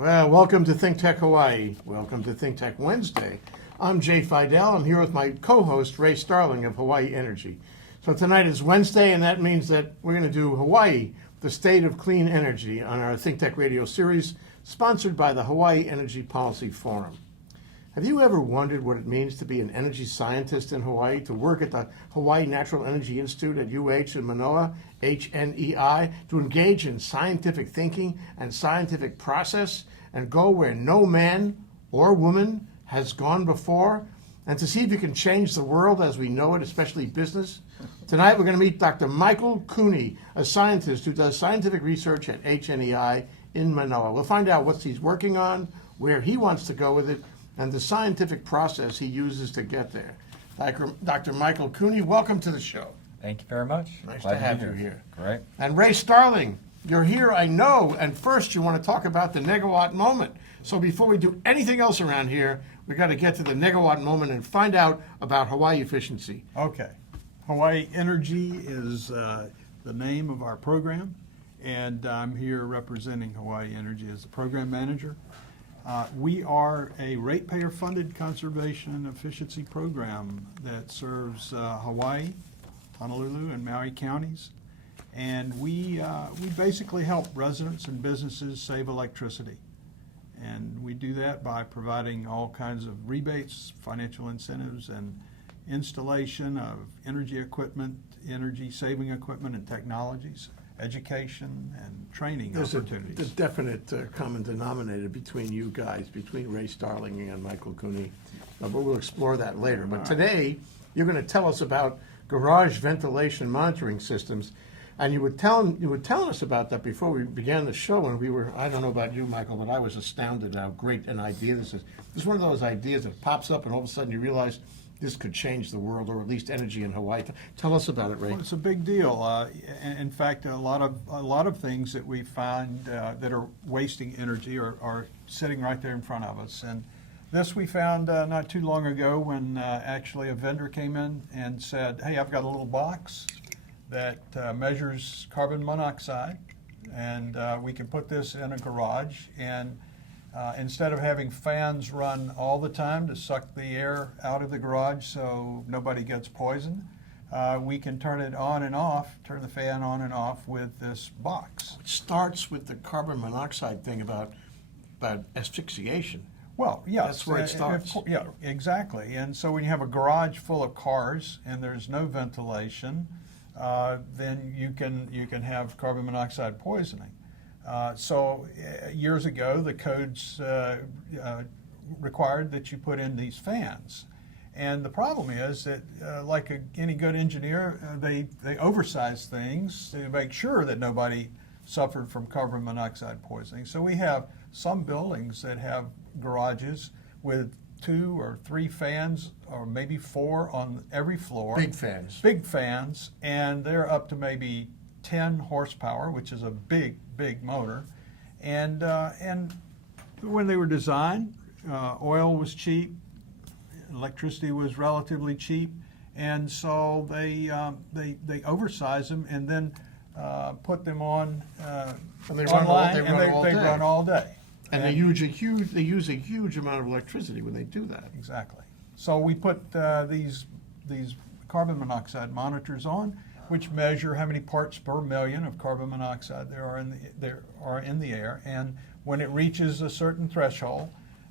Well, welcome to ThinkTech Hawaii. Welcome to ThinkTech Wednesday. I'm Jay Fidell. I'm here with my co-host, Ray Starling of Hawaii Energy. So tonight is Wednesday, and that means that we're going to do Hawaii, the state of clean energy, on our ThinkTech radio series, sponsored by the Hawaii Energy Policy Forum. Have you ever wondered what it means to be an energy scientist in Hawaii, to work at the Hawaii Natural Energy Institute at UH in Manoa, HNEI, to engage in scientific thinking and scientific process and go where no man or woman has gone before, and to see if you can change the world as we know it, especially business? Tonight we're going to meet Dr. Michael Cooney, a scientist who does scientific research at HNEI in Manoa. We'll find out what he's working on, where he wants to go with it, and the scientific process he uses to get there. Dr. Michael Cooney, welcome to the show. Thank you very much. Nice Glad to have be you here. Great. And Ray Starling, you're here, I know, and first you want to talk about the negawatt moment. So before we do anything else around here, we got to get to the negawatt moment and find out about Hawaii efficiency. Okay. Hawaii Energy is the name of our program, and I'm here representing Hawaii Energy as the program manager. We are a ratepayer-funded conservation and efficiency program that serves Hawaii, Honolulu, and Maui counties. And we basically help residents and businesses save electricity. And we do that by providing all kinds of rebates, financial incentives, and installation of energy equipment, energy-saving equipment and technologies, education, and training opportunities. There's a definite common denominator between you guys, between Ray Starling and Michael Cooney, but we'll explore that later. But today, you're going to tell us about garage ventilation monitoring systems, and you were telling us about that before we began the show, and we were, I don't know about you, Michael, but I was astounded how great an idea this is. This is one of those ideas that pops up, and all of a sudden you realize this could change the world, or at least energy in Hawaii. Tell us about it, Ray. Well, it's a big deal. In fact, a lot of things that we find that are wasting energy are sitting right there in front of us. And this we found not too long ago when actually a vendor came in and said, "Hey, I've got a little box that measures carbon monoxide, and we can put this in a garage, and instead of having fans run all the time to suck the air out of the garage so nobody gets poisoned, we can turn it on and off, turn the fan on and off with this box." It starts with the carbon monoxide thing about asphyxiation. Well, yes. That's where it starts. Yeah, exactly. And so when you have a garage full of cars and there's no ventilation, then you can have carbon monoxide poisoning. So years ago, the codes required that you put in these fans. And the problem is that, like any good engineer, they oversize things to make sure that nobody suffered from carbon monoxide poisoning. So we have some buildings that have garages with 2 or 3 fans, or maybe 4 on every floor. Big fans. Big fans, and they're up to maybe 10 horsepower, which is a big motor. And when they were designed, oil was cheap, electricity was relatively cheap, and so they oversized them and then put them on online, and they run all day. And they use a huge amount of electricity when they do that. Exactly. So we put these carbon monoxide monitors on, which measure how many parts per million of carbon monoxide there are in the air. And when it reaches a certain threshold,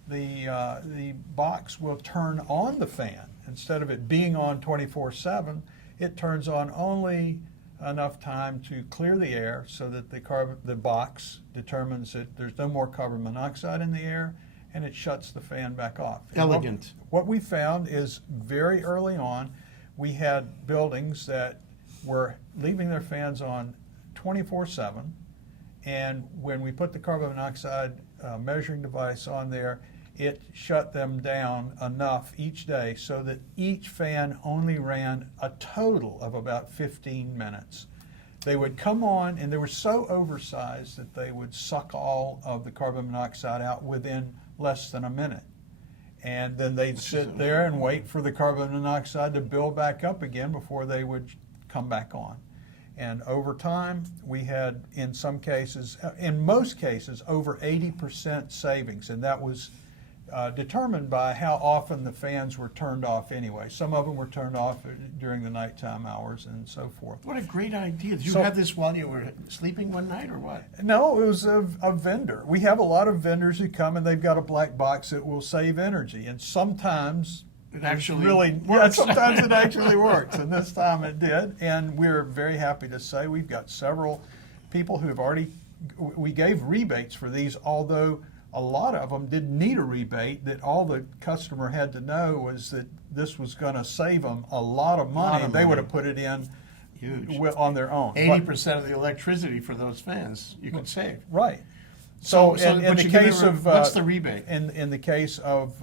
the box will turn on the fan. Instead of it being on 24/7, it turns on only enough time to clear the air so that the box determines that there's no more carbon monoxide in the air, and it shuts the fan back off. Elegant. What we found is very early on, we had buildings that were leaving their fans on 24/7, and when we put the carbon monoxide measuring device on there, it shut them down enough each day so that each fan only ran a total of about 15 minutes. They would come on, and they were so oversized that they would suck all of the carbon monoxide out within less than a minute. And then they'd sit there and wait for the carbon monoxide to build back up again before they would come back on. And over time, we had, in some cases, in most cases, over 80% savings. And that was determined by how often the fans were turned off anyway. Some of them were turned off during the nighttime hours and so forth. What a great idea. Did you So- have this while you were sleeping one night or what? No, it was a vendor. We have a lot of vendors who come and they've got a black box that will save energy. And sometimes It actually really, yeah, works. sometimes it actually works. And this time it did. And we're very happy to say we've got several people who have already, we gave rebates for these, although a lot of them didn't need a rebate. That all the customer had to know was that this was going to save them a lot of money. They would have put it in Huge. on their own. 80% of the electricity for those fans you could save. Right. So, in but the you give case them of what's the rebate? in the case of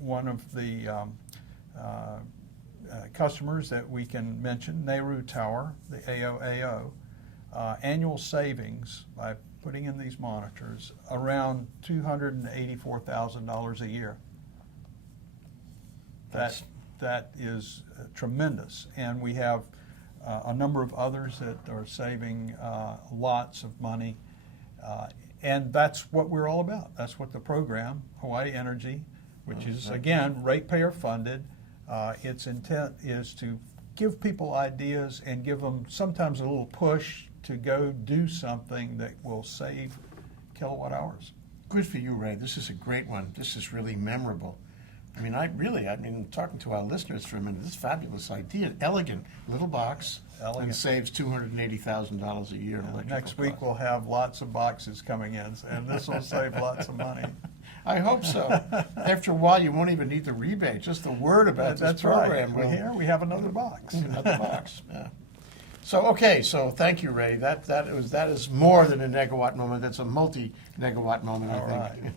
one of the customers that we can mention, Nehru Tower, the AOAO, annual savings by putting in these monitors around $284,000 a year. That is tremendous, and we have a number of others that are saving lots of money, and that's what we're all about. That's what the program, Hawaii Energy, which is again ratepayer funded, its intent is to give people ideas and give them sometimes a little push to go do something that will save kilowatt hours. Good for you, Ray. This is a great one. This is really memorable. I mean, talking to our listeners for a minute, this fabulous idea, elegant little box, and Elegant. saves $280,000 a year in electrical Next week costs. we'll have lots of boxes coming in, and this will save lots of money. I hope so. After a while, you won't even need the rebate. Just the word about this That's program right. will Here we have another box. another box. Yeah. So thank you, Ray. That is more than a negawatt moment. That's a multi-negawatt moment, I All think.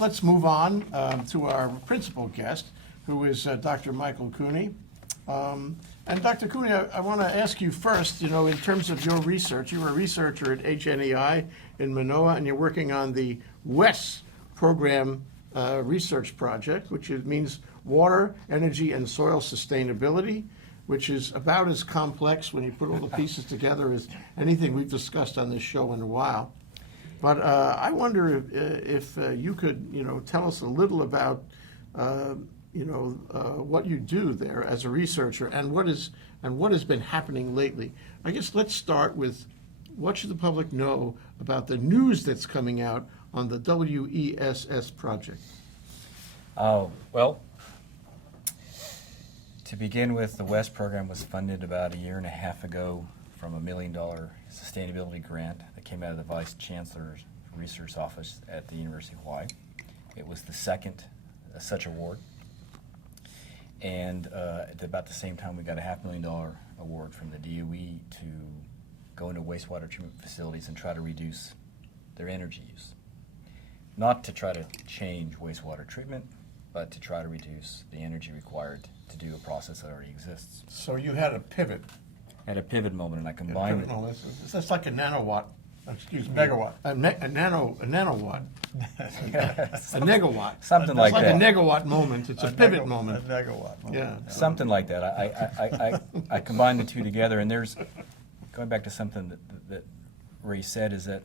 Let's move on to our principal guest, who is Dr. Michael Cooney. And Dr. Cooney, I want to ask you first, in terms of your research, you were a researcher at HNEI in Manoa, and you're working on the WESS program research project, which means Water, Energy, and Soil Sustainability, which is about as complex when you put all the pieces together as anything we've discussed on this show in a while. But I wonder if you could, tell us a little about, what you do there as a researcher and what has been happening lately. I guess let's start with what should the public know about the news that's coming out on the WESS project? Well, to begin with, the WESS program was funded about a year and a half ago from $1 million sustainability grant that came out of the Vice Chancellor's Research Office at the University of Hawaii. It was the second such award. And at about the same time, we got a $500,000 award from the DOE to go into wastewater treatment facilities and try to reduce their energy use. Not to try to change wastewater treatment, but to try to reduce the energy required to do a process that already exists. So you had a pivot. At a pivot moment, and I combined it. That's like a nanowatt. Excuse me. Megawatt. A nanowatt. Yes. A negawatt. Something like It's like that. a negawatt moment. It's a pivot moment. A negawatt moment. Yeah. Something like that. I combined the two together, and there's, going back to something that Ray said, is that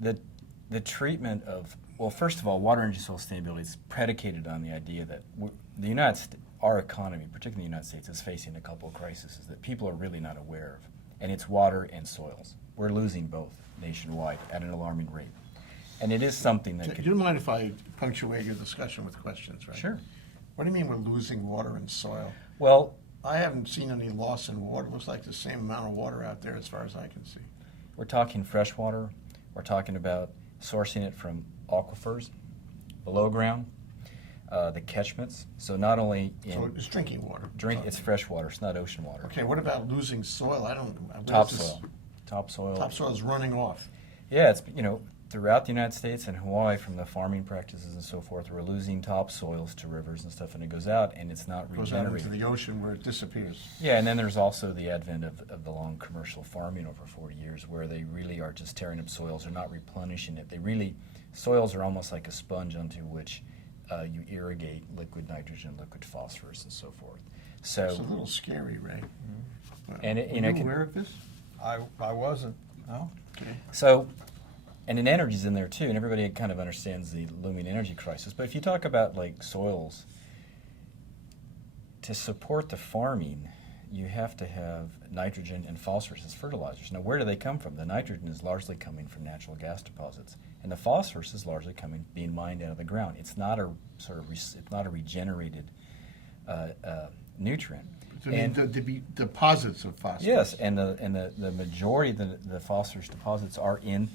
the treatment of, well, first of all, water, energy, soil sustainability is predicated on the idea that our economy, particularly the United States, is facing a couple of crises that people are really not aware of, and it's water and soils. We're losing both nationwide at an alarming rate. And it is something that You don't mind if I punctuate your discussion with questions, right? Sure. What do you mean we're losing water and soil? Well, I haven't seen any loss in water. It looks like the same amount of water out there as far as I can see. we're talking fresh water. We're talking about sourcing it from aquifers, below ground, the catchments. So not only So in it's drinking water. it's fresh water. It's not ocean water. Okay, what about losing soil? I don't. what is Topsoil. this? Topsoil. Topsoil is running off. Yeah, it's, throughout the United States and Hawaii, from the farming practices and so forth, we're losing topsoils to rivers and stuff, and it goes out and it's not It goes out into regenerated. the ocean where it disappears. Yeah, and then there's also the advent of the long commercial farming over 40 years where they really are just tearing up soils. They're not replenishing it. Soils are almost like a sponge onto which you irrigate liquid nitrogen, liquid phosphorus, and so forth. So, It's a little scary, Ray. and it, Were you know, you aware of this? I wasn't, no. Okay. so, and then energy's in there too, and everybody kind of understands the looming energy crisis. But if you talk about like soils, to support the farming, you have to have nitrogen and phosphorus as fertilizers. Now, where do they come from? The nitrogen is largely coming from natural gas deposits, and the phosphorus is largely being mined out of the ground. It's not a it's not a regenerated nutrient. I mean, the deposits of phosphorus. Yes, and the majority of the phosphorus deposits are in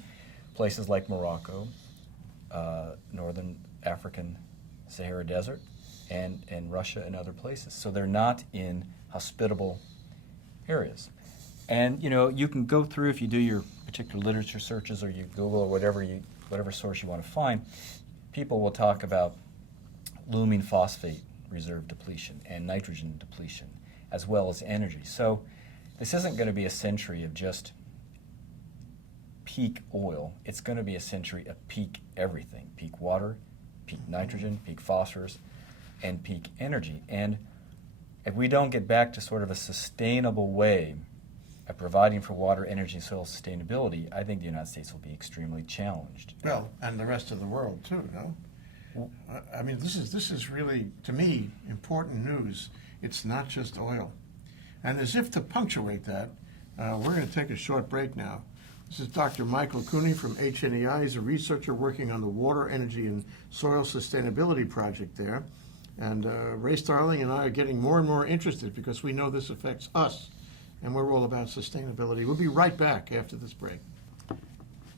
places like Morocco, northern African Sahara Desert, and Russia and other places. So they're not in hospitable areas. And you know, you can go through, if you do your particular literature searches or you Google or whatever source you want to find, people will talk about looming phosphate reserve depletion and nitrogen depletion, as well as energy. So this isn't going to be a century of just peak oil. It's going to be a century of peak everything: peak water, peak nitrogen, peak phosphorus, and peak energy. And if we don't get back to sort of a sustainable way of providing for water, energy, and soil sustainability, I think the United States will be extremely challenged. Well, and the rest of the world too, no? I mean, this is really, to me, important news. It's not just oil. And as if to punctuate that, we're going to take a short break now. This is Dr. Michael Cooney from HNEI. He's a researcher working on the Water, Energy, and Soil Sustainability Project there. And Ray Starling and I are getting more and more interested because we know this affects us, and we're all about sustainability. We'll be right back after this break.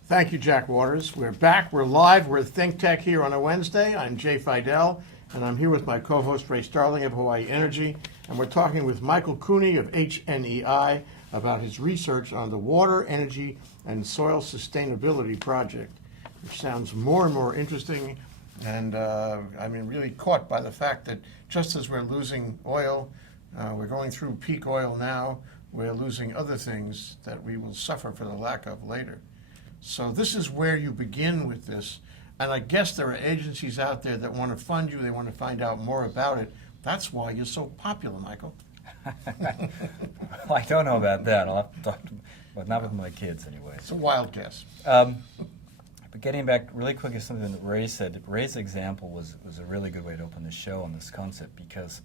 Thank you, Jack Waters. We're back. We're live. We're ThinkTech here on a Wednesday. I'm Jay Fidell, and I'm here with my co-host Ray Starling of Hawaii Energy, and we're talking with Michael Cooney of HNEI about his research on the Water, Energy, and Soil Sustainability Project, which sounds more and more interesting. And I mean, really caught by the fact that just as we're losing oil, we're going through peak oil now, we're losing other things that we will suffer for the lack of later. So this is where you begin with this. And I guess there are agencies out there that want to fund you, they want to find out more about it. That's why you're so popular, Michael. Well, I don't know about that. I'll have to talk to, but not with my kids anyway. It's a wild guess. But getting back really quick to something that Ray said, Ray's example was a really good way to open the show on this concept, because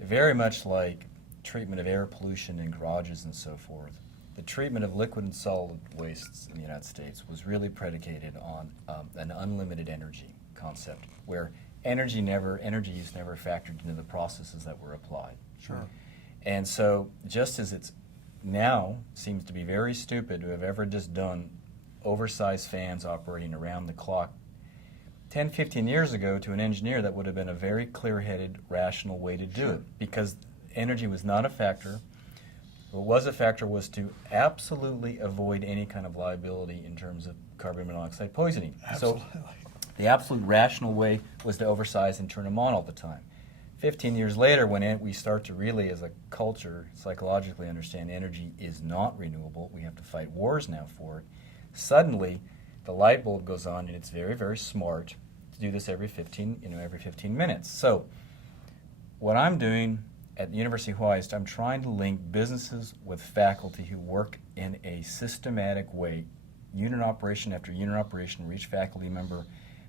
very much like treatment of air pollution in garages and so forth, the treatment of liquid and solid wastes in the United States was really predicated on an unlimited energy concept, where energy use never factored into the processes that were applied. Sure. And so just as it's now seems to be very stupid to have ever just done oversized fans operating around the clock, 10, 15 years ago to an engineer that would have been a very clear-headed, rational way to do it, because energy was not a factor. What was a factor was to absolutely avoid any kind of liability in terms of carbon monoxide poisoning. Absolutely. So the absolute rational way was to oversize and turn them on all the time. 15 years later, when we start to really, as a culture, psychologically understand energy is not renewable, we have to fight wars now for it, suddenly the light bulb goes on, and it's very, very smart to do this every 15 minutes. So what I'm doing at the University of Hawaii is I'm trying to link businesses with faculty who work in a systematic way, unit operation after unit operation, where each faculty member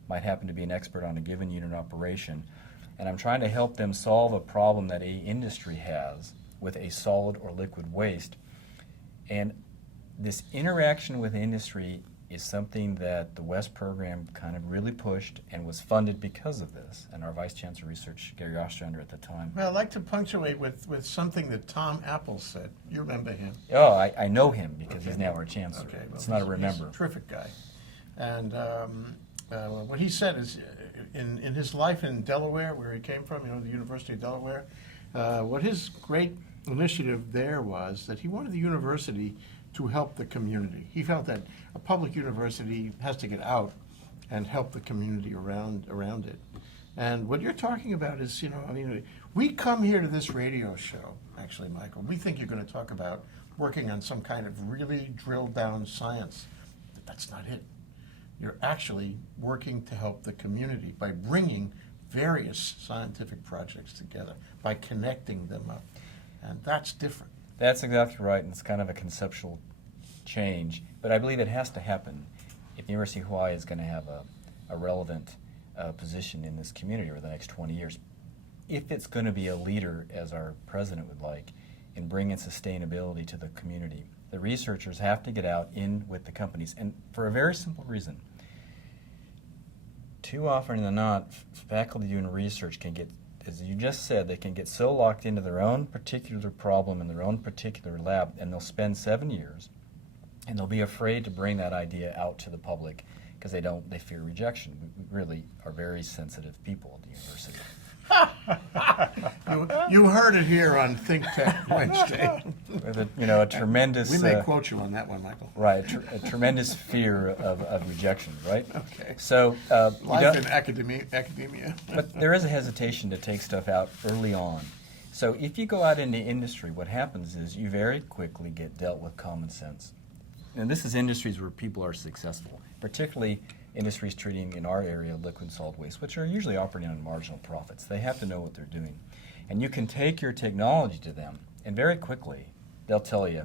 might happen to be an expert on a given unit operation. And I'm trying to help them solve a problem that a industry has with a solid or liquid waste. And this interaction with industry is something that the WESS program kind of really pushed and was funded because of this. And our Vice Chancellor of Research, Gary Ostrander, at the time. Well, I'd like to punctuate with something that Tom Apple said. You remember him? Oh, I know him because he's now our Chancellor. Okay, well, it's not a he's remember. a terrific guy. And what he said is, in his life in Delaware, where he came from, the University of Delaware, what his great initiative there was that he wanted the university to help the community. He felt that a public university has to get out and help the community around it. And what you're talking about is, we come here to this radio show, actually, Michael, we think you're going to talk about working on some kind of really drilled down science. But that's not it. You're actually working to help the community by bringing various scientific projects together by connecting them up. And that's different. That's exactly right, and it's kind of a conceptual change, but I believe it has to happen if the University of Hawaii is going to have a relevant position in this community over the next 20 years. If it's going to be a leader, as our president would like, in bringing sustainability to the community, the researchers have to get out in with the companies, and for a very simple reason. Too often than not, faculty doing research can get, as you just said, they can get so locked into their own particular problem in their own particular lab, and they'll spend 7 years, and they'll be afraid to bring that idea out to the public because they fear rejection. We really are very sensitive people at the university. You heard it here on ThinkTech Wednesday. With a tremendous. We may quote you on that one, Michael. Right, a tremendous fear of rejection, right? Okay. So Life in academia. but there is a hesitation to take stuff out early on. So if you go out into industry, what happens is you very quickly get dealt with common sense. And this is industries where people are successful, particularly industries treating, in our area, liquid and solid waste, which are usually operating on marginal profits. They have to know what they're doing. And you can take your technology to them, and very quickly they'll tell you,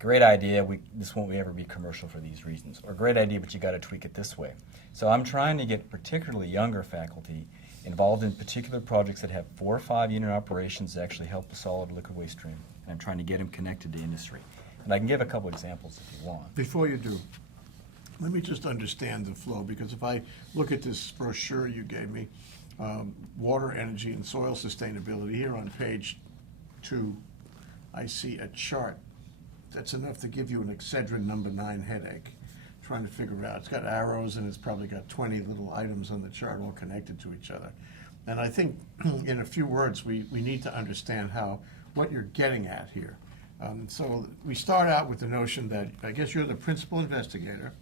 great idea, this won't ever be commercial for these reasons, or great idea, but you got to tweak it this way. So I'm trying to get particularly younger faculty involved in particular projects that have 4 or 5 unit operations that actually help the solid liquid waste stream, and I'm trying to get them connected to industry. And I can give a couple examples if you want. Before you do, let me just understand the flow, because if I look at this brochure you gave me, water, energy, and soil sustainability, here on page 2, I see a chart that's enough to give you an Excedrin number 9 headache, trying to figure out. It's got arrows, and it's probably got 20 little items on the chart all connected to each other. And I think, in a few words, we need to understand what you're getting at here. So we start out with the notion that, I guess you're the principal investigator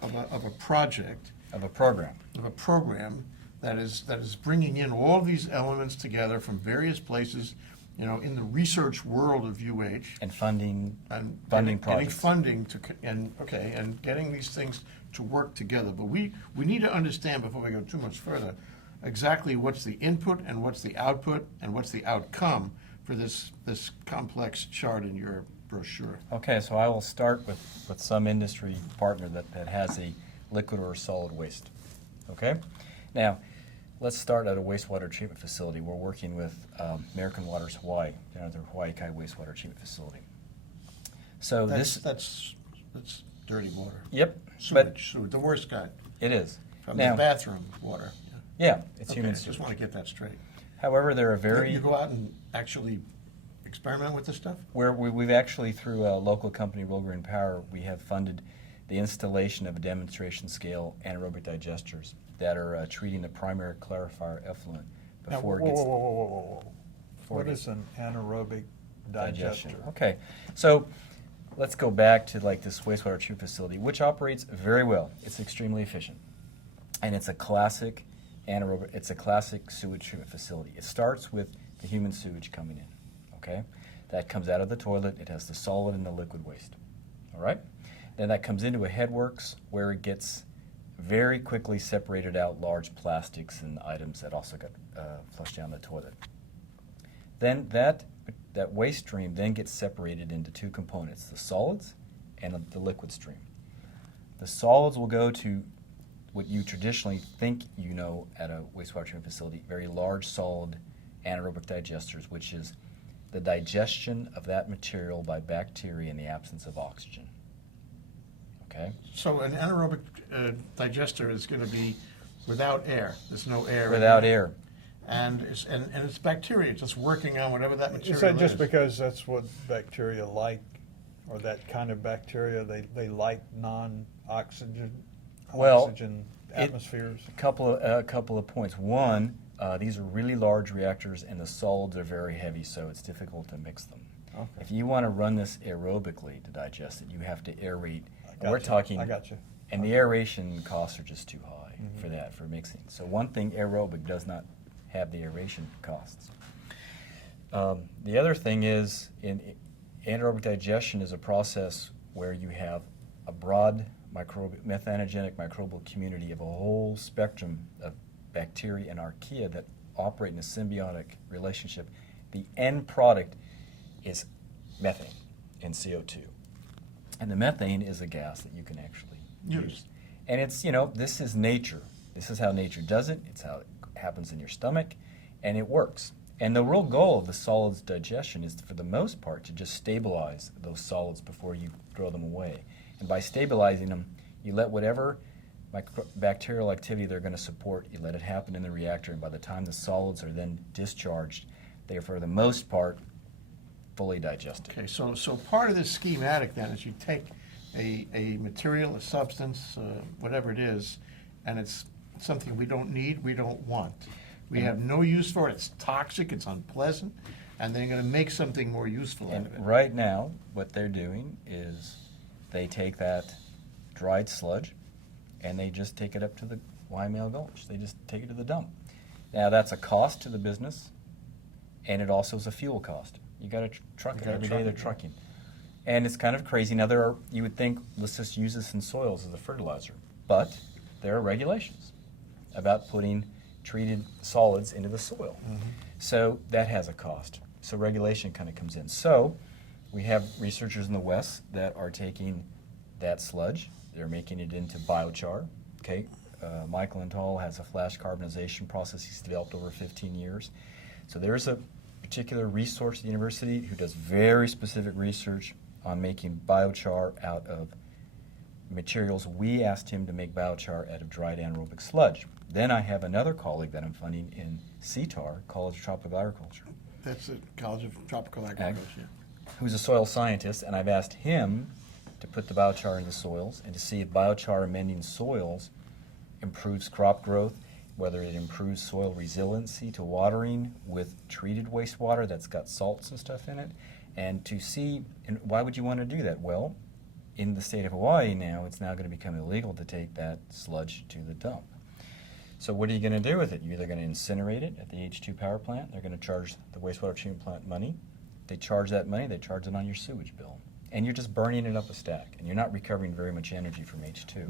of a project, Of a program. of a program that is bringing in all these elements together from various places, in the research world of UH. And funding Getting projects. funding and getting these things to work together. But we need to understand, before we go too much further, exactly what's the input and what's the output and what's the outcome for this complex chart in your brochure. Okay, so I will start with some industry partner that has a liquid or solid waste. Okay? Now, let's start at a wastewater treatment facility. We're working with American Waters Hawaii, down at their Hawaii Kai wastewater treatment facility. So That's dirty water. Yep, Sewage, the worst kind, it is. from Now, the bathroom water. yeah, it's Okay, human just sewage. want to get that straight. However, there are You go out and actually experiment with this stuff? we've actually, through a local company, Real Green Power, we have funded the installation of a demonstration scale anaerobic digesters that are treating the primary clarifier effluent before it gets Whoa. before What it is an anaerobic digester? Okay, so let's go back to this wastewater treatment facility, which operates very well. It's extremely efficient, and it's a classic anaerobic. It's a classic sewage treatment facility. It starts with the human sewage coming in. Okay, that comes out of the toilet. It has the solid and the liquid waste. All right, then that comes into a headworks where it gets very quickly separated out large plastics and items that also got flushed down the toilet. Then that waste stream then gets separated into 2 components, the solids and the liquid stream. The solids will go to what you traditionally think at a wastewater treatment facility, very large solid anaerobic digesters, which is the digestion of that material by bacteria in the absence of oxygen. Okay? So an anaerobic digester is going to be without air. There's no air. Without air. And it's bacteria just working on whatever that material Is that just because that's what bacteria like, or that kind of bacteria, they like non-oxygen oxygen atmospheres? A couple of points. One, these are really large reactors, and the solids are very heavy, so it's difficult to mix them. Okay. If you want to run this aerobically to digest it, you have to aerate. I got you. And the aeration costs are just too high for mixing. So one thing, aerobic does not have the aeration costs. The other thing is, anaerobic digestion is a process where you have a broad methanogenic microbial community of a whole spectrum of bacteria and archaea that operate in a symbiotic relationship, the end product is methane and CO2. And the methane is a gas that you can actually use. And it's, this is nature. This is how nature does it. It's how it happens in your stomach, and it works. And the real goal of the solids digestion is, for the most part, to just stabilize those solids before you throw them away. And by stabilizing them, you let whatever bacterial activity they're going to support, you let it happen in the reactor, and by the time the solids are then discharged, they are, for the most part, fully digested. Okay, so part of this schematic then is you take a material, a substance, whatever it is, and it's something we don't need, we don't want. We have no use for it, it's toxic, it's unpleasant, and then you're going to make something more useful out of it. Right now, what they're doing is they take that dried sludge and they just take it up to the Waimea Gulch. They just take it to the dump. Now, that's a cost to the business, and it also is a fuel cost. You got to truck it every day. They're trucking, and it's kind of crazy. Now, you would think, let's just use this in soils as a fertilizer, but there are regulations about putting treated solids into the soil. So that has a cost. So regulation kind of comes in. So we have researchers in the WESS that are taking that sludge. They're making it into biochar. Okay, Michael Cooney has a flash carbonization process he's developed over 15 years. So there's a particular resource at the university who does very specific research on making biochar out of materials. We asked him to make biochar out of dried anaerobic sludge. Then I have another colleague that I'm funding in CTAR, College of Tropical Agriculture. That's the College of Tropical Agriculture. Who's a soil scientist, and I've asked him to put the biochar in the soils and to see if biochar amending soils improves crop growth, whether it improves soil resiliency to watering with treated wastewater that's got salts and stuff in it, and to see, and why would you want to do that? Well, in the state of Hawaii now, it's now going to become illegal to take that sludge to the dump. So what are you going to do with it? You're either going to incinerate it at the H2 power plant. They're going to charge the wastewater treatment plant money. They charge that money, they charge it on your sewage bill. And you're just burning it up a stack, and you're not recovering very much energy from H2.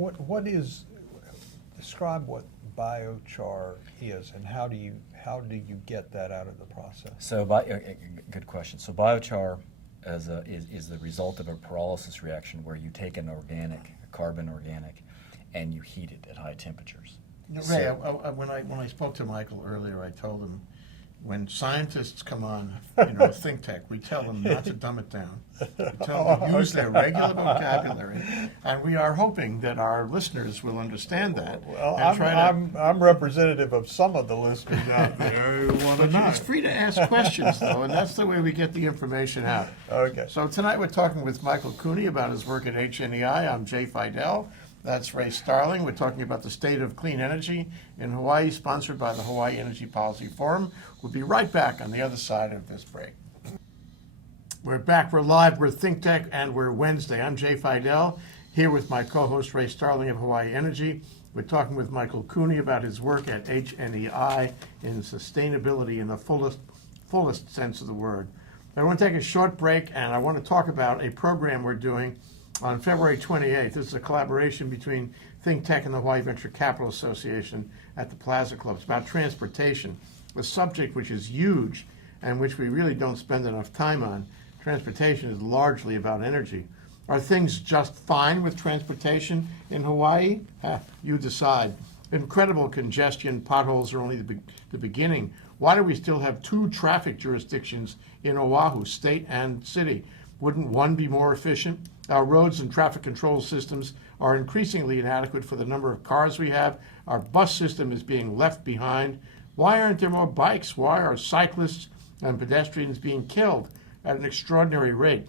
Describe what biochar is, and how do you get that out of the process? So, good question. So biochar is the result of a pyrolysis reaction where you take a carbon organic, and you heat it at high temperatures. Ray, when I spoke to Michael earlier, I told him, when scientists come on, ThinkTech, we tell them not to dumb it down. We tell them to use their regular vocabulary, and we are hoping that our listeners will understand that. Well, and I'm representative of some of the listeners out there who want to But know. it's free to ask questions, though, and that's the way we get the information out. Okay. So tonight we're talking with Michael Cooney about his work at HNEI. I'm Jay Fidell. That's Ray Starling. We're talking about the state of clean energy in Hawaii, sponsored by the Hawaii Energy Policy Forum. We'll be right back on the other side of this break. We're back. We're live. We're ThinkTech, and we're Wednesday. I'm Jay Fidell, here with my co-host Ray Starling of Hawaii Energy. We're talking with Michael Cooney about his work at HNEI in sustainability in the fullest sense of the word. I want to take a short break, and I want to talk about a program we're doing on February 28th. This is a collaboration between ThinkTech and the Hawaii Venture Capital Association at the Plaza Club. It's about transportation, a subject which is huge and which we really don't spend enough time on. Transportation is largely about energy. Are things just fine with transportation in Hawaii? You decide. Incredible congestion, potholes are only the beginning. Why do we still have 2 traffic jurisdictions in Oahu, state and city? Wouldn't one be more efficient? Our roads and traffic control systems are increasingly inadequate for the number of cars we have. Our bus system is being left behind. Why aren't there more bikes? Why are cyclists and pedestrians being killed at an extraordinary rate?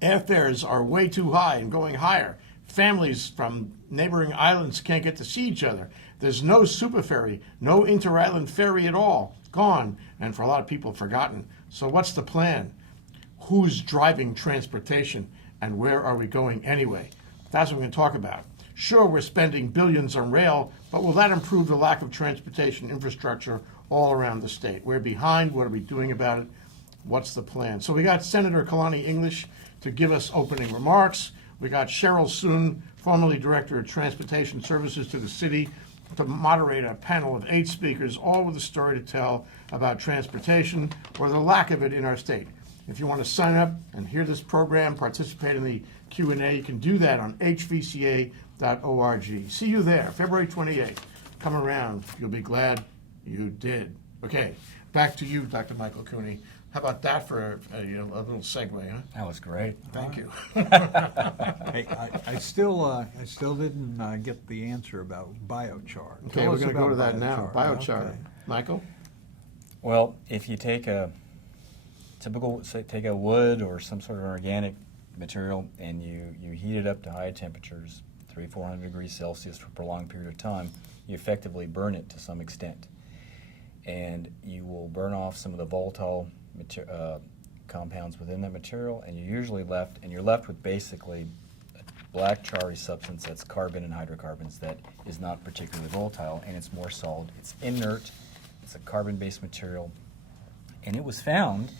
Airfares are way too high and going higher. Families from neighboring islands can't get to see each other. There's no super ferry, no inter-island ferry at all. Gone, and for a lot of people, forgotten. So what's the plan? Who's driving transportation, and where are we going anyway? That's what we're going to talk about. Sure, we're spending billions on rail, but will that improve the lack of transportation infrastructure all around the state? We're behind. What are we doing about it? What's the plan? So we got Senator Kalani English to give us opening remarks. We got Cheryl Soon, formerly Director of Transportation Services to the City to moderate a panel of 8 speakers, all with a story to tell about transportation or the lack of it in our state. If you want to sign up and hear this program, participate in the Q&A, you can do that on hvca.org. See you there, February 28th. Come around. You'll be glad you did. Okay, back to you, Dr. Michael Cooney. How about that for a little segue, huh? That was great. Thank you. Hey, I still didn't get the answer about biochar. Okay, Tell we're us going to go to about that now. Biochar. Okay. Michael? Well, if you take a take a wood or some sort of organic material and you heat it up to high temperatures, 300-400 degrees Celsius for a prolonged period of time, you effectively burn it to some extent. And you will burn off some of the volatile compounds within that material, and you're left with basically a black charry substance that's carbon and hydrocarbons that is not particularly volatile, and it's more solid. It's inert. It's a carbon-based material, and it was found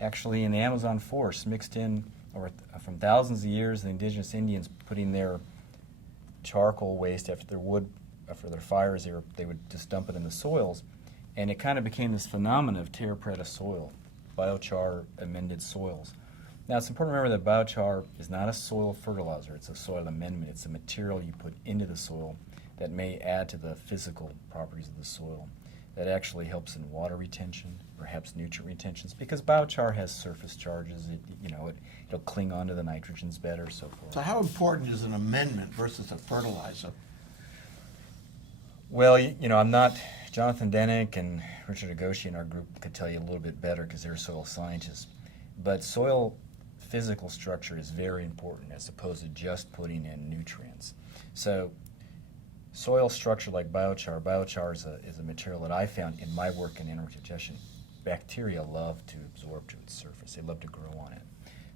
actually in the Amazon forest, mixed in from thousands of years. The indigenous Indians putting their charcoal waste after their fires, they would just dump it in the soils, and it kind of became this phenomenon of terra preta soil, biochar amended soils. Now it's important to remember that biochar is not a soil fertilizer, it's a soil amendment. It's a material you put into the soil that may add to the physical properties of the soil, that actually helps in water retention, perhaps nutrient retentions, because biochar has surface charges. It'll cling onto the nitrogens better, so forth. So how important is an amendment versus a fertilizer? Well, I'm not, Jonathan Denick and Richard Agoshi in our group could tell you a little bit better because they're soil scientists. But soil physical structure is very important as opposed to just putting in nutrients. So soil structure like biochar is a material that I found in my work in anaerobic digestion. Bacteria love to absorb to its surface. They love to grow on it.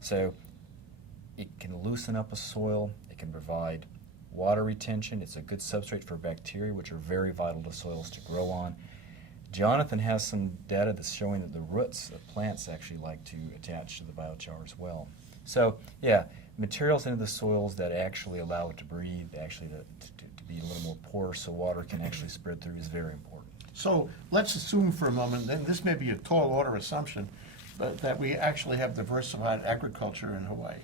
So it can loosen up a soil. It can provide water retention. It's a good substrate for bacteria, which are very vital to soils to grow on. Jonathan has some data that's showing that the roots of plants actually like to attach to the biochar as well. So, yeah, materials into the soils that actually allow it to breathe, actually to be a little more porous so water can actually spread through is very important. So let's assume for a moment, and this may be a tall order assumption, but that we actually have diversified agriculture in Hawaii.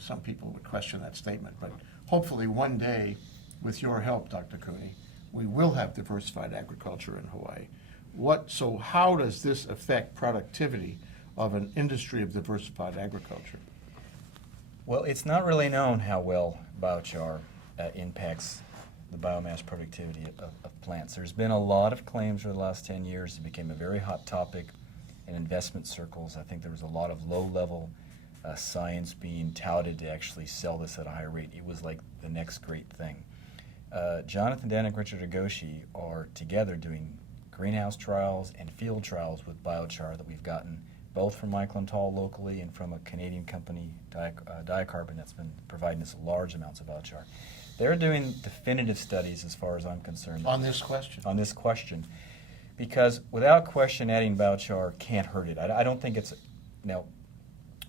Some people would question that statement, but hopefully one day, with your help, Dr. Cooney, we will have diversified agriculture in Hawaii. So how does this affect productivity of an industry of diversified agriculture? Well, it's not really known how well biochar impacts the biomass productivity of plants. There's been a lot of claims over the last 10 years. It became a very hot topic in investment circles. I think there was a lot of low-level science being touted to actually sell this at a high rate. It was like the next great thing. Jonathan Denick and Richard Agoshi are together doing greenhouse trials and field trials with biochar that we've gotten both from Michael and Tall locally and from a Canadian company, Diacarbon, that's been providing us large amounts of biochar. They're doing definitive studies, as far as I'm concerned. On this question? On this question. Because without question, adding biochar can't hurt it. I don't think it's... Now,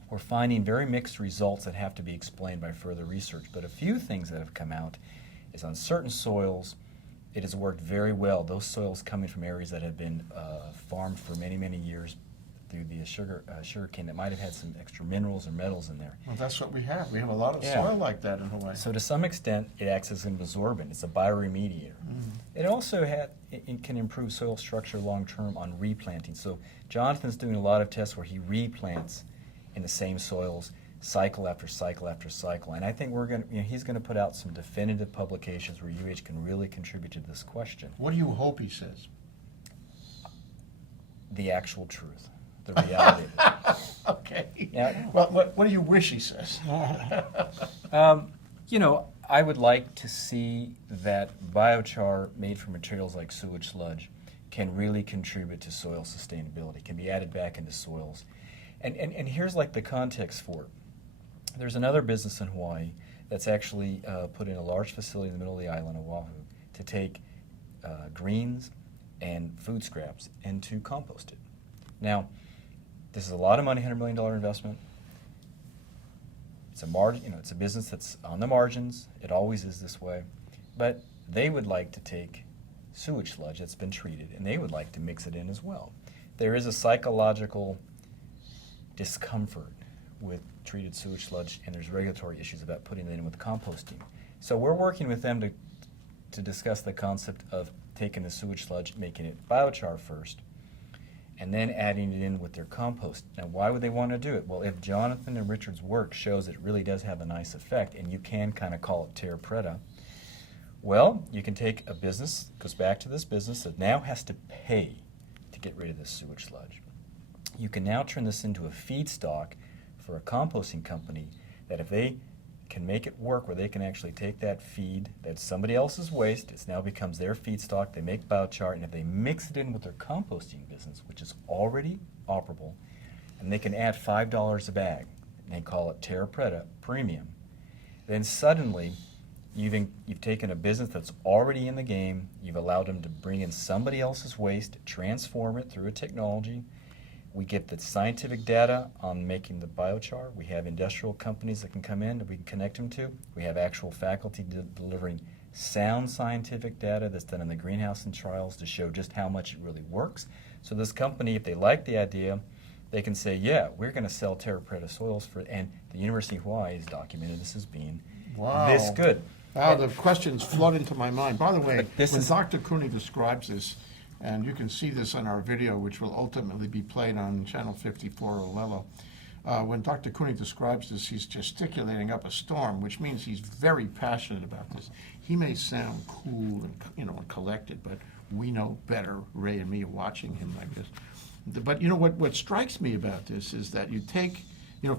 we're finding very mixed results that have to be explained by further research. But a few things that have come out is on certain soils, it has worked very well. Those soils coming from areas that have been farmed for many, many years through the sugarcane that might have had some extra minerals or metals in there. Well, that's what we have. We have a lot of Yeah. soil like that in Hawaii. So to some extent, it acts as an absorbent. It's a bioremediator. It also it can improve soil structure long term on replanting. So Jonathan's doing a lot of tests where he replants in the same soils, cycle after cycle after cycle. And I think he's going to put out some definitive publications where UH can really contribute to this question. What do you hope he says? The actual truth, the reality of it. Okay. Yeah. Well, what do you wish he says? I would like to see that biochar made from materials like sewage sludge can really contribute to soil sustainability, can be added back into soils. And here's like the context for it. There's another business in Hawaii that's actually put in a large facility in the middle of the island, Oahu, to take greens and food scraps and to compost it. Now, this is a lot of money, $100 million investment. It's a it's a business that's on the margins. It always is this way. But they would like to take sewage sludge that's been treated, and they would like to mix it in as well. There is a psychological discomfort with treated sewage sludge, and there's regulatory issues about putting it in with composting. So we're working with them to discuss the concept of taking the sewage sludge, making it biochar first, and then adding it in with their compost. Now, why would they want to do it? Well, if Jonathan and Richard's work shows it really does have a nice effect, and you can kind of call it terra preta, well, you can take a business, goes back to this business that now has to pay to get rid of this sewage sludge. You can now turn this into a feedstock for a composting company that if they can make it work where they can actually take that feed that's somebody else's waste, it now becomes their feedstock, they make biochar, and if they mix it in with their composting business, which is already operable, and they can add $5 a bag, and they call it terra preta premium, then suddenly you've taken a business that's already in the game, you've allowed them to bring in somebody else's waste, transform it through a technology. We get the scientific data on making the biochar. We have industrial companies that can come in that we can connect them to. We have actual faculty delivering sound scientific data that's done in the greenhouse and trials to show just how much it really works. So this company, if they like the idea, they can say, yeah, we're going to sell terra preta soils for, and the University of Hawaii has documented this as being this good. Wow, the questions flood into my mind. By the way, But this when is- Dr. Cooney describes this, and you can see this on our video, which will ultimately be played on Channel 54 Olelo. When Dr. Cooney describes this, he's gesticulating up a storm, which means he's very passionate about this. He may sound cool and and collected, but we know better. Ray and me are watching him like this. But what strikes me about this is that you take,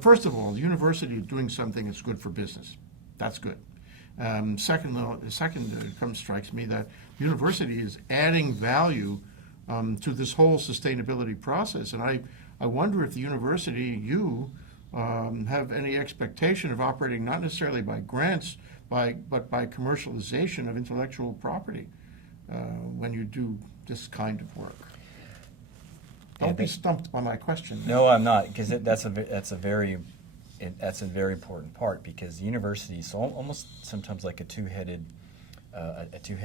first of all, the university is doing something that's good for business. That's good. Second, strikes me that the university is adding value to this whole sustainability process. And I wonder if the university, have any expectation of operating not necessarily by grants, but by commercialization of intellectual property when you do this kind of work. Don't be stumped by my question. No, I'm not, because that's a very important part, because the university is almost sometimes like a two-headed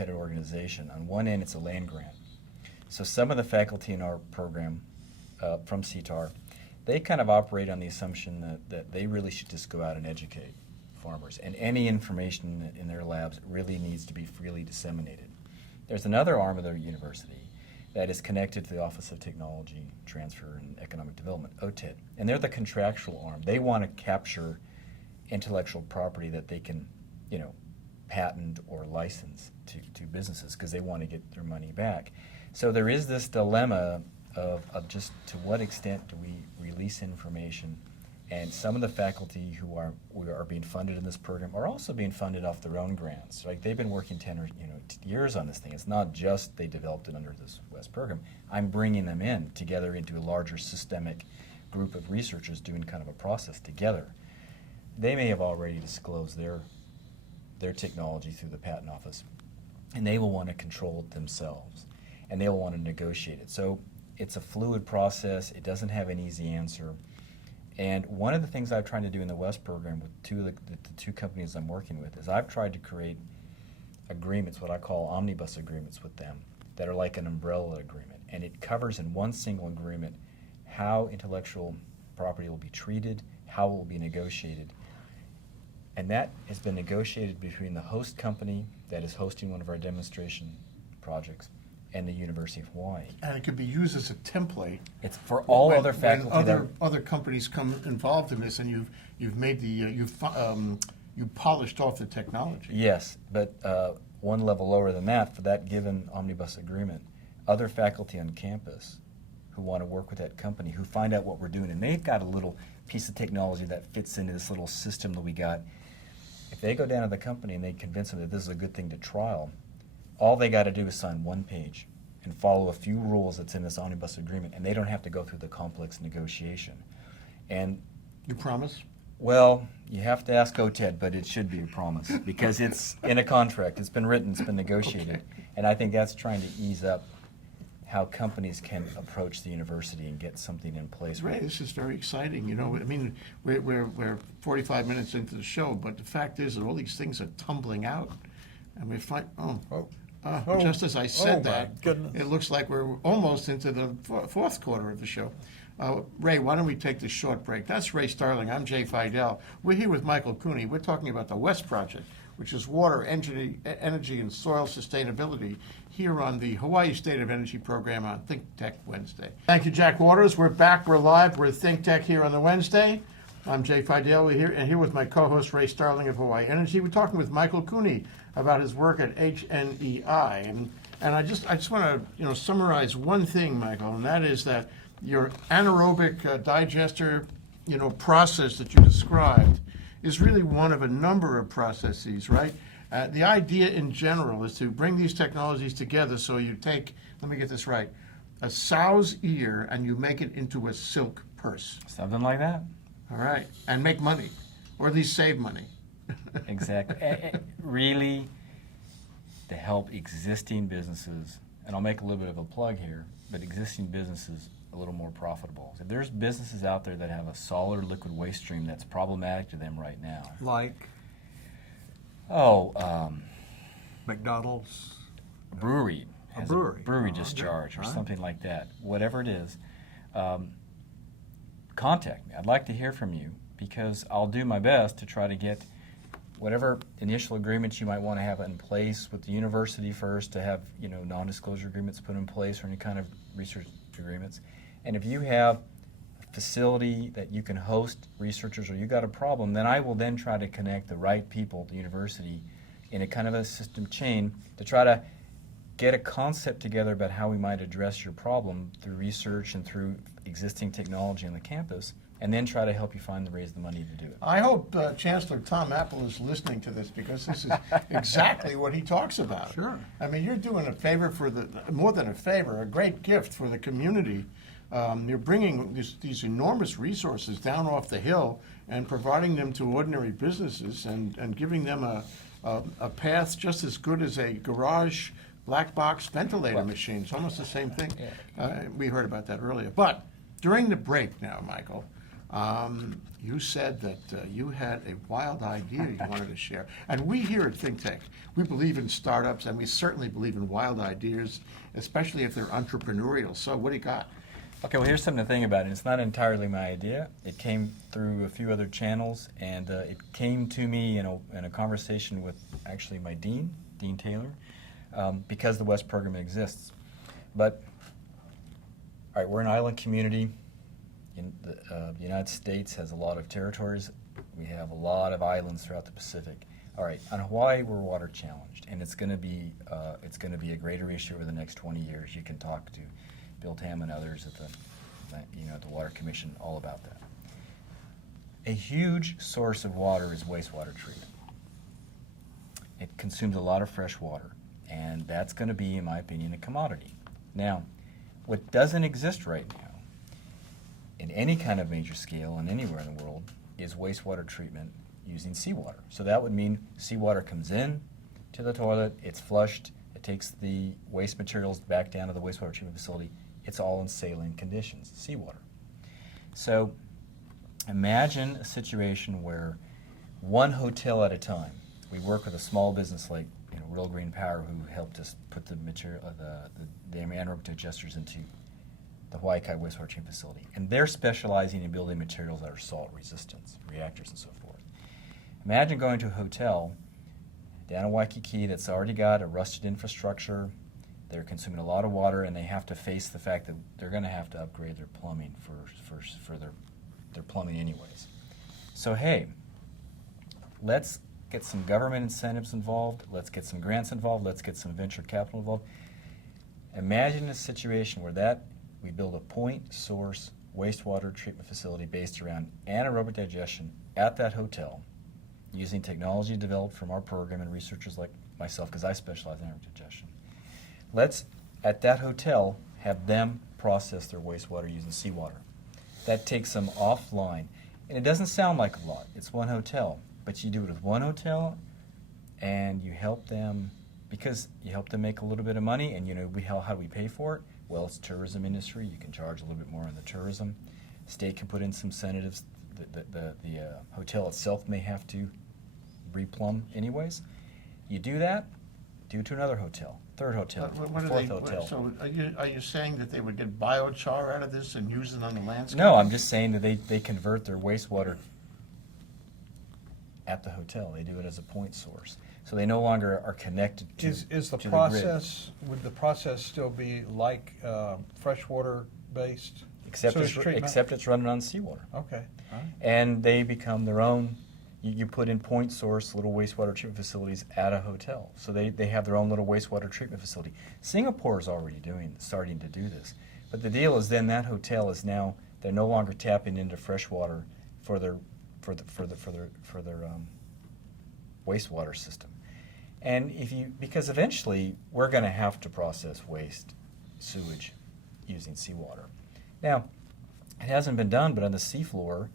organization. On one end, it's a land grant. So some of the faculty in our program from CTAR, they kind of operate on the assumption that they really should just go out and educate farmers, and any information in their labs really needs to be freely disseminated. There's another arm of the university that is connected to the Office of Technology Transfer and Economic Development, OTED, and they're the contractual arm. They want to capture intellectual property that they can, patent or license to businesses because they want to get their money back. So there is this dilemma of just to what extent do we release information, and some of the faculty who are being funded in this program are also being funded off their own grants. Like they've been working 10 or years on this thing. It's not just they developed it under this WESS program. I'm bringing them in together into a larger systemic group of researchers doing kind of a process together. They may have already disclosed their technology through the patent office, and they will want to control it themselves, and they will want to negotiate it. So it's a fluid process. It doesn't have an easy answer. And one of the things I've tried to do in the WESS program with the two companies I'm working with is I've tried to create agreements, what I call Omnibus Agreements with them, that are like an umbrella agreement. And it covers in one single agreement how intellectual property will be treated, how it will be negotiated. And that has been negotiated between the host company that is hosting one of our demonstration projects and the University of Hawaii. And it could be used as a template. It's for all when- other faculty when that other companies come involved in this, and you've made you polished off the technology. Yes, but one level lower than that, for that given omnibus agreement, other faculty on campus who want to work with that company, who find out what we're doing, and they've got a little piece of technology that fits into this little system that we got. If they go down to the company and they convince them that this is a good thing to trial, all they got to do is sign one page and follow a few rules that's in this omnibus agreement, and they don't have to go through the complex negotiation. And You promise? well, you have to ask OTED, but it should be a promise because it's in a contract. It's been written, it's been negotiated. Okay. And I think that's trying to ease up how companies can approach the university and get something in place. Ray, this is very exciting. We're 45 minutes into the show, but the fact is that all these things are tumbling out. And we find, Oh, just as I said my that, goodness. it looks like we're almost into the fourth quarter of the show. Ray, why don't we take this short break? That's Ray Starling. I'm Jay Fidell. We're here with Michael Cooney. We're talking about the WESS project, which is water, energy, and soil sustainability, here on the Hawaii State of Energy program on ThinkTech Wednesday. Thank you, Jack Waters. We're back. We're live. We're ThinkTech here on the Wednesday. I'm Jay Fidell. We're here with my co-host Ray Starling of Hawaii Energy. We're talking with Michael Cooney about his work at HNEI, and I just want to summarize one thing, Michael, and that is that your anaerobic digester process that you described is really one of a number of processes, right? The idea in general is to bring these technologies together so you take, let me get this right, a sow's ear and you make it into a silk purse. Something like that. All right, and make money, or at least save money. Exactly. Really, to help existing businesses, and I'll make a little bit of a plug here, but existing businesses a little more profitable. If there's businesses out there that have a solid liquid waste stream that's problematic to them right now. Like McDonald's. A brewery A has brewery. a brewery Oh, okay. discharge or All right. something like that. Whatever it is, contact me. I'd like to hear from you because I'll do my best to try to get whatever initial agreements you might want to have in place with the university first, to have non-disclosure agreements put in place or any kind of research agreements. And if you have a facility that you can host researchers, or you got a problem, then I will then try to connect the right people at the university in a kind of a system chain to try to get a concept together about how we might address your problem through research and through existing technology on the campus, and then try to help you raise the money to do it. I hope Chancellor Tom Apple is listening to this, because this is exactly what he talks about. Sure. I mean, you're doing a favor more than a favor, a great gift for the community. You're bringing these enormous resources down off the hill and providing them to ordinary businesses, and giving them a path just as good as a garage black box ventilator machine. It's almost the same thing. We heard about that earlier. But during the break now, Michael, you said that you had a wild idea you wanted to share. And we here at ThinkTech, we believe in startups, and we certainly believe in wild ideas, especially if they're entrepreneurial. So what do you got? Okay, well, here's something to think about. It's not entirely my idea. It came through a few other channels, and it came to me in a conversation with actually my dean, Dean Taylor, because the WESS program exists. But, all right, we're an island community. The United States has a lot of territories. We have a lot of islands throughout the Pacific. All right, on Hawaii, we're water challenged, and it's going to be a greater issue over the next 20 years. You can talk to Bill Tam and others at the Water Commission all about that. A huge source of water is wastewater treatment. It consumes a lot of fresh water, and that's going to be, in my opinion, a commodity. Now, what doesn't exist right now in any kind of major scale and anywhere in the world is wastewater treatment using seawater. So that would mean seawater comes in to the toilet, it's flushed, it takes the waste materials back down to the wastewater treatment facility. It's all in saline conditions, seawater. So imagine a situation where one hotel at a time, we work with a small business like Real Green Power, who helped us put the material, the anaerobic digesters into the Hawaii Kai wastewater treatment facility, and they're specializing in building materials that are salt resistant, reactors and so forth. Imagine going to a hotel down in Waikiki that's already got a rusted infrastructure, they're consuming a lot of water, and they have to face the fact that they're going to have to upgrade their plumbing for their plumbing anyways. So hey, let's get some government incentives involved, let's get some grants involved, let's get some venture capital involved. Imagine a situation where we build a point source wastewater treatment facility based around anaerobic digestion at that hotel, using technology developed from our program and researchers like myself, because I specialize in anaerobic digestion. Let's, at that hotel, have them process their wastewater using seawater. That takes them offline. And it doesn't sound like a lot. It's one hotel. But you do it with one hotel, and you help them, because you help them make a little bit of money, and how do we pay for it? Well, it's tourism industry. You can charge a little bit more on the tourism. State can put in some incentives. The hotel itself may have to replumb anyways. You do that, do it to another hotel, third hotel, What are fourth they, hotel. so are you saying that they would get biochar out of this and use it on the landscape? No, I'm just saying that they convert their wastewater at the hotel. They do it as a point source. So they no longer are connected to Is the to grid. process, would the process still be like freshwater based? Except sewage treatment? it's running on seawater. Okay, all right. And they become their own, you put in point source little wastewater treatment facilities at a hotel. So they have their own little wastewater treatment facility. Singapore is already starting to do this. But the deal is then that hotel is now, they're no longer tapping into fresh water for their wastewater system. And because eventually we're going to have to process waste, sewage, using seawater. Now, it hasn't been done, but on the seafloor,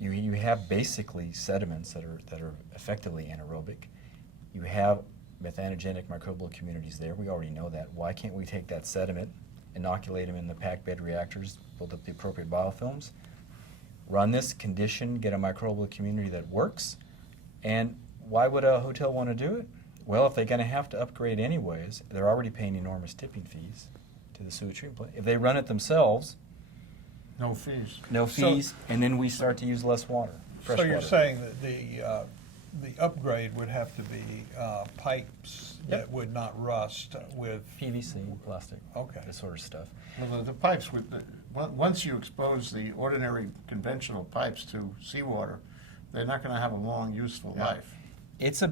you have basically sediments that are effectively anaerobic. You have methanogenic microbial communities there. We already know that. Why can't we take that sediment, inoculate them in the packed bed reactors, build up the appropriate biofilms, run this, condition, get a microbial community that works? And why would a hotel want to do it? Well, if they're going to have to upgrade anyways, they're already paying enormous tipping fees to the sewage treatment plant. If they run it themselves, No fees. no So- fees, and then we start to use less water, fresh So you're water. saying that the upgrade would have to be pipes that Yep. would not rust with, PVC, plastic, Okay. this sort of stuff. Well, the pipes, once you expose the ordinary conventional pipes to seawater, they're not going to have a long, useful life. It's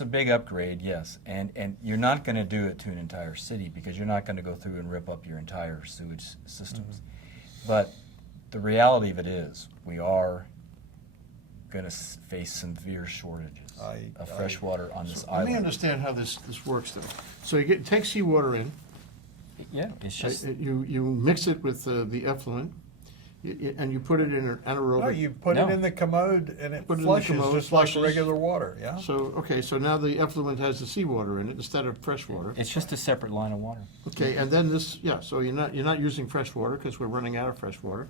a big upgrade, yes, and you're not going to do it to an entire city because you're not going to go through and rip up your entire sewage systems. But the reality of it is, we are going to face severe shortages of fresh water on this Let island. me understand how this works, though. So you take seawater in, Yeah, it's just you mix it with the effluent, and you put it in an anaerobic. no, you put No. it in the commode and it Put it in the flushes commode, just flushes. like regular water, yeah? So, okay, so now the effluent has the seawater in it instead of fresh water. it's just a separate line of water. Okay, and then this, yeah, so you're not using fresh water because we're running out of fresh water.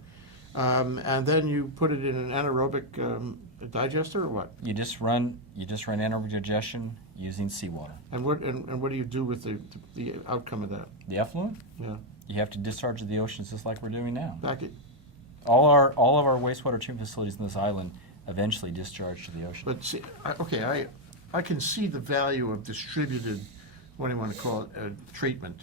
And then you put it in an anaerobic digester or what? You just run anaerobic digestion using seawater. And what do you do with the outcome of that? The effluent, Yeah, you have to discharge to the oceans just like we're doing now. back it. All of our wastewater treatment facilities in this island eventually discharge to the ocean. But see, I can see the value of distributed, what do you want to call it, treatment.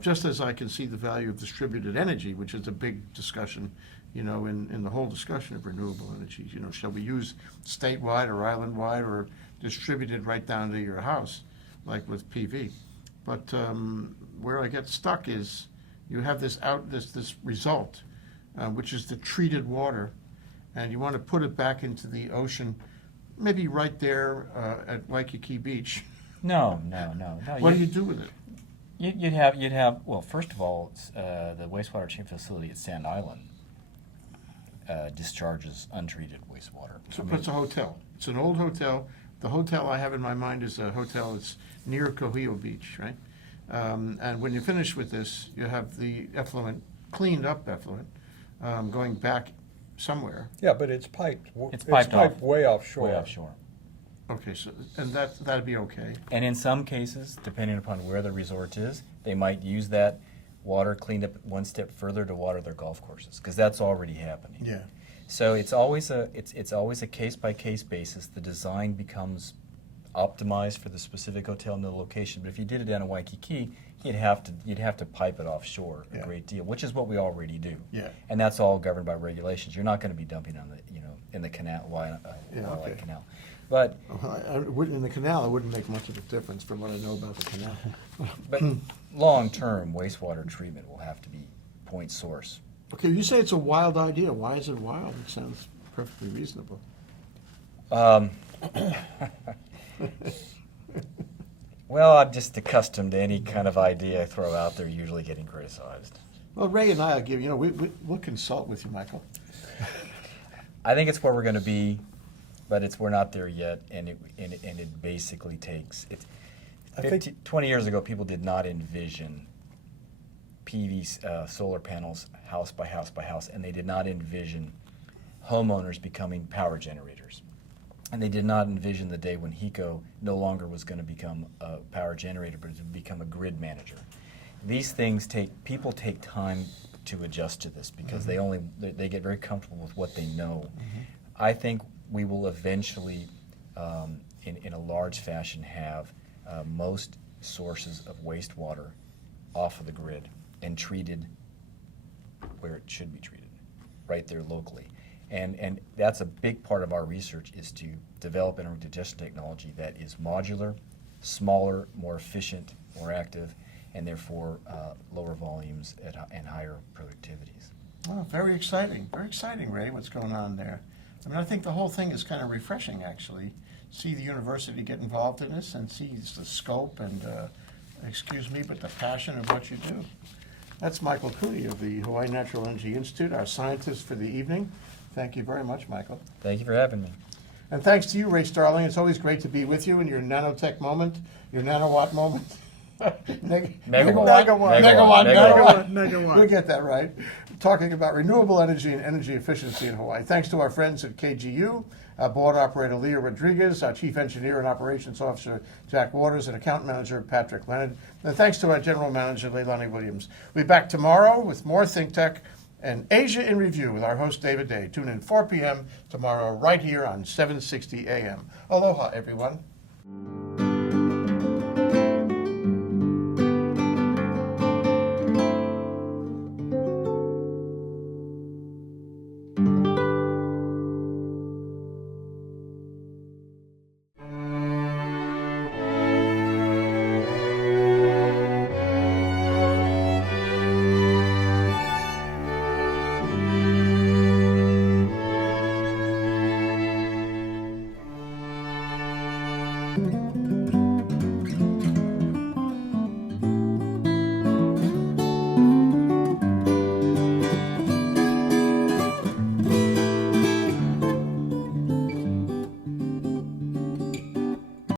Just as I can see the value of distributed energy, which is a big discussion, in the whole discussion of renewable energies. Shall we use statewide or island-wide or distributed right down to your house, like with PV? But where I get stuck is you have this result, which is the treated water, and you want to put it back into the ocean, maybe right there at Waikiki Beach. No. What do you do with it? You'd have well, first of all, the wastewater treatment facility at Sand Island discharges untreated wastewater. So it's a hotel. It's an old hotel. The hotel I have in my mind is a hotel that's near Cohio Beach, right? And when you finish with this, you have the effluent, cleaned up effluent, going back somewhere. Yeah, but it's piped. It's piped off. way offshore. Way offshore. Okay, so, and that'd be okay. And in some cases, depending upon where the resort is, they might use that water cleaned up one step further to water their golf courses, because that's already happening. Yeah. So it's always a case by case basis. The design becomes optimized for the specific hotel and the location. But if you did it down in Waikiki, you'd have to pipe it offshore a Yeah. great deal, which is what we already do. Yeah. And that's all governed by regulations. You're not going to be dumping on in the canal, Yeah, Wildlife okay. Canal. But In the canal, it wouldn't make much of a difference from what I know about the canal. But long-term, wastewater treatment will have to be point source. Okay, you say it's a wild idea. Why is it wild? It sounds perfectly reasonable. Well, I'm just accustomed to any kind of idea I throw out there usually getting criticized. Well, Ray and I will give, we'll consult with you, Michael. I think it's where we're going to be, but we're not there yet, and it basically takes, 20 years ago, people did not envision PV solar panels house by house by house, and they did not envision homeowners becoming power generators. And they did not envision the day when HECO no longer was going to become a power generator, but it would become a grid manager. These things people take time to adjust to this because they get very comfortable with what they know. I think we will eventually, in a large fashion, have most sources of wastewater off of the grid and treated where it should be treated, right there locally. And that's a big part of our research, is to develop anaerobic digestion technology that is modular, smaller, more efficient, more active, and therefore lower volumes and higher productivities. Oh, very exciting, Ray, what's going on there. I mean, I think the whole thing is kind of refreshing, actually. See the university get involved in this and see the scope and, excuse me, but the passion of what you do. That's Michael Cooney of the Hawaii Natural Energy Institute, our scientist for the evening. Thank you very much, Michael. Thank you for having me. And thanks to you, Ray Starling. It's always great to be with you in your nanotech moment, your nanowatt moment. Megawatt. Megawatt. We get that right. Talking about renewable energy and energy efficiency in Hawaii. Thanks to our friends at KGU, board operator Leah Rodriguez, our chief engineer and operations officer Jack Waters, and account manager Patrick Leonard. And thanks to our general manager Leilani Williams. We'll be back tomorrow with more ThinkTech and Asia in Review with our host David Day. Tune in 4 p.m. tomorrow right here on 760 a.m. Aloha, everyone.